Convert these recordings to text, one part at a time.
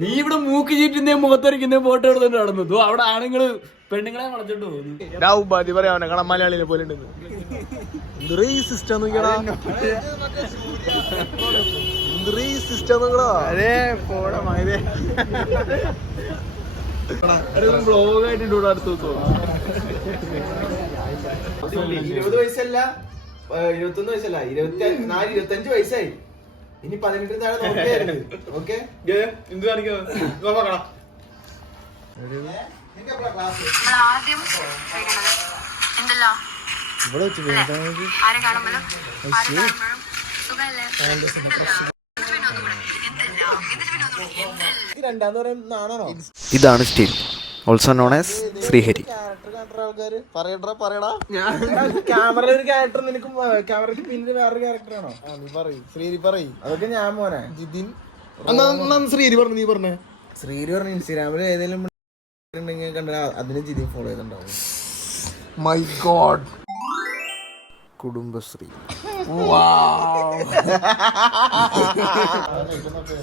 നീ ഇവിടെ മൂക്ക് ചീറ്റുന്നേ മുഖത്തൊരിക്കുന്നേ ഫോട്ടോ എടുത്തിട്ട് നടന്നു. അവിടെ ആണുങ്ങള് പെണ്ണുങ്ങളെ വളച്ചിട്ട് പോകുന്നു. പറയാ കാണാൻ മലയാളിനെ പോലെ സിസ്റ്റം ബ്ലോഗായിട്ട് ഇവിടെ അടുത്ത് 20 വയസ്സല്ല 21 വയസ്സല്ല 24 25 വയസ്സായി. ഇനി 18 താഴെ നോക്കിയായിരുന്നു. ഓക്കെ എന്ത് കാണിക്കാം ആദ്യം എന്തല്ലോ ആരെ കാണുമ്പോഴും സുഖല്ലേ ഇതാണ് steel, also known as Sreehari. ക്യാമറയിൽ ഒരു ക്യാരക്ടർ നിനക്കും ക്യാമറയ്ക്ക് പിന്നിൽ വേറൊരു ക്യാരക്ടറാണോ? നീ പറയും ശ്രീരി പറയും. അതൊക്കെ ഞാൻ മോനെ ജിതിൻ ശ്രീരി പറഞ്ഞു. നീ പറഞ്ഞേ ശ്രീരി പറഞ്ഞു ഇൻസ്റ്റാഗ്രാമിൽ ഏതെങ്കിലും ഉണ്ടെങ്കിൽ കണ്ട അതിന് ജിതിൻ ഫോളോ ചെയ്തിട്ടുണ്ടാവും. My god. കുടുംബശ്രീ.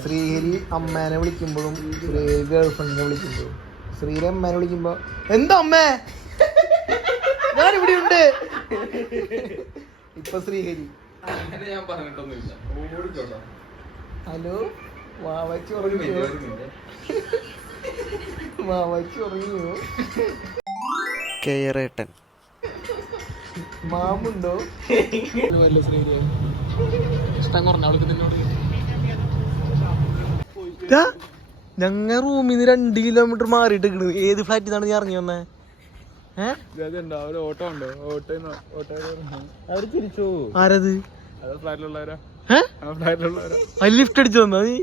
ശ്രീഹരി അമ്മേനെ വിളിക്കുമ്പോഴും ശ്രീഹരി ഗേൾ ഫ്രണ്ടിനെ വിളിക്കുമ്പോഴും ശ്രീഹരി അമ്മേനെ വിളിക്കുമ്പോ എന്താ അമ്മേ ഞാനിവിടെ ഉണ്ട്. ഇപ്പൊ ശ്രീഹരി ഞാൻ പറഞ്ഞിട്ടൊന്നുമില്ല. ഹലോ വാവച്ചി ഉറങ്ങിയോ? വാവച്ചി ഉറങ്ങിയോ? കേരേട്ടൻ. മാമുണ്ടോ? ഇഷ്ടം കുറഞ്ഞ അവൾക്ക് നിന്നോട് ഞങ്ങ റൂമിൽ നിന്ന് 2 കിലോമീറ്റർ മാറിയിട്ട് ഏത് ഫ്ലാറ്റിൽ നിന്നാണ് ഞാൻ ഇറങ്ങി വന്നേ? ഓട്ടോ ഉണ്ടോ? അവര് തിരിച്ചു ആരത്? ഫ്ലാറ്റിലുള്ളവരാ? അത് ലിഫ്റ്റ് അടിച്ചു വന്നാ നീ?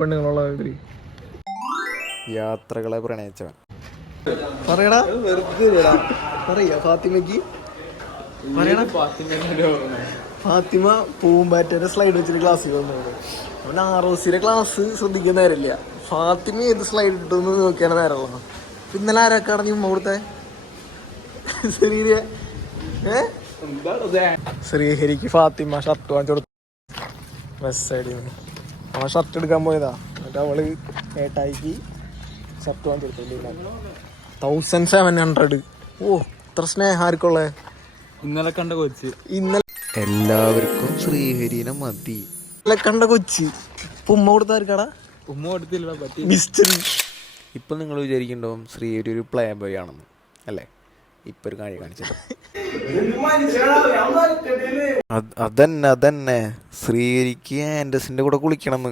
പെണ്ണുങ്ങളുള്ള യാത്രകളെ പ്രണയിച്ചവൻ. പറയടാ പറയാ ഫാത്തിമക്ക് പറയടാ. ഫാത്തിമ പൂമ്പാറ്റയുടെ സ്ലൈഡ് വെച്ചിട്ട് ക്ലാസ്സിൽ വന്നത്. അവൻ ROCയുടെ ക്ലാസ് ശ്രദ്ധിക്കാൻ നേരമില്ല. ഫാത്തിമ ഏത് സ്ലൈഡ് ഇട്ടൊന്ന് നോക്കിയാണ് നേരമുള്ള. ഇന്നലെ ആരാക്കാണ് നീ ഉമ്മ കൊടുത്തേ? ശ്രീഹരിക്ക് ഫാത്തിമ ഷർട്ട് വാങ്ങിച്ചു കൊടുത്തു വെസ്റ്റ് സൈഡിൽ നിന്ന്. അവൻ ഷർട്ട് എടുക്കാൻ പോയതാ. എന്നിട്ട് അവള് ഏട്ടായിക്ക് ഷർട്ട് വാങ്ങിച്ചു കൊടുത്തു 1700. ഓ ഇത്ര സ്നേഹം ആർക്കുള്ളേ? ഇന്നലെ കണ്ട കൊച്ച്. ഇന്നലെ എല്ലാവർക്കും ശ്രീഹരിനെ മതി. കണ്ട കൊച്ചി ഉമ്മ കൊടുത്താർക്കടാ? ഉമ്മ കൊടുത്തില്ല പറ്റി. മിസ്റ്ററി. ഇപ്പം നിങ്ങൾ വിചാരിക്കുന്നുണ്ടാവും ശ്രീഹരി ഒരു പ്ലേ ബോയ് ആണെന്ന്, അല്ലേ? ഇപ്പൊ ഒരു കാര്യം കാണിച്ചത് അതന്നെ ശ്രീഹരിക്ക് ആൻഡസിന്റെ കൂടെ കുളിക്കണം.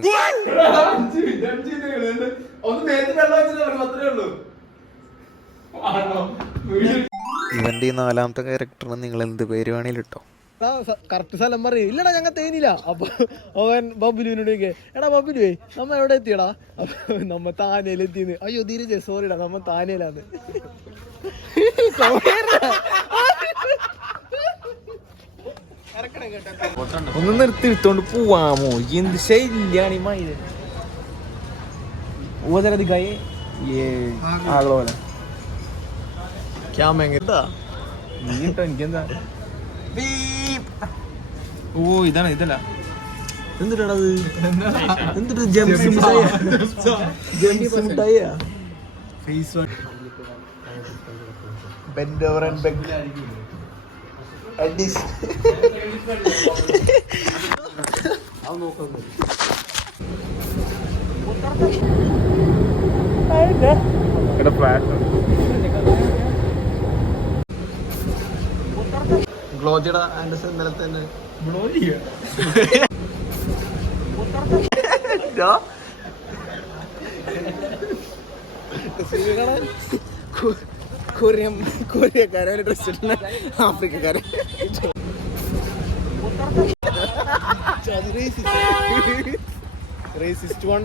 ഇവന്റെ ഈ 4ാമത്തെ ക്യാരക്ടറിന് നിങ്ങൾ എന്ത് പേര് വേണേലും ഇട്ടോ. കറക്റ്റ് സ്ഥലം പറയും. ഇല്ലടാ ഞങ്ങൾ തേനില്ല. അപ്പൊ അവൻ ബബുലുവിനോട് ചോദിക്കേ, എടാ ബബുലുവേ നമ്മ എവിടെ എത്തിയടാ? അപ്പൊ നമ്മ താനയിലെത്തിന്ന്. അയ്യോ ധീരജ് സോറിടാ നമ്മ താനയിലാന്ന്. ഒന്ന് നിർത്തിയെടുത്തോണ്ട് പോവാമോ? എന്ത് ശൈലിയാണ് ഈ മൈ ഊതരധികായി ആകളോല ക്യാമെങ്ങ നീ ഇട്ടോ എനിക്കെന്താ? ഓ ഇതാണ് ഇതല്ല. എന്തിട്ടത്? എന്തിട്ട് Gems മുട്ടായ bend over and beg. Addis. I'll know from there. Get a flat. Gloria Anderson ഇന്നലെ തന്നെ Gloria. കൊറിയക്കാരെ ഡ്രസ് ഇടുന്ന ആഫ്രിക്കക്കാരെ. Racist 1,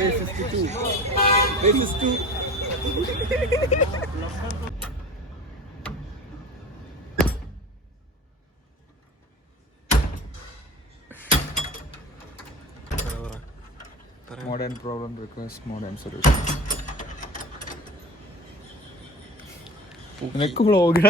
racist 2, racist 2. Modern problem requires modern solution. നിനക്ക് വ്ളോഗ്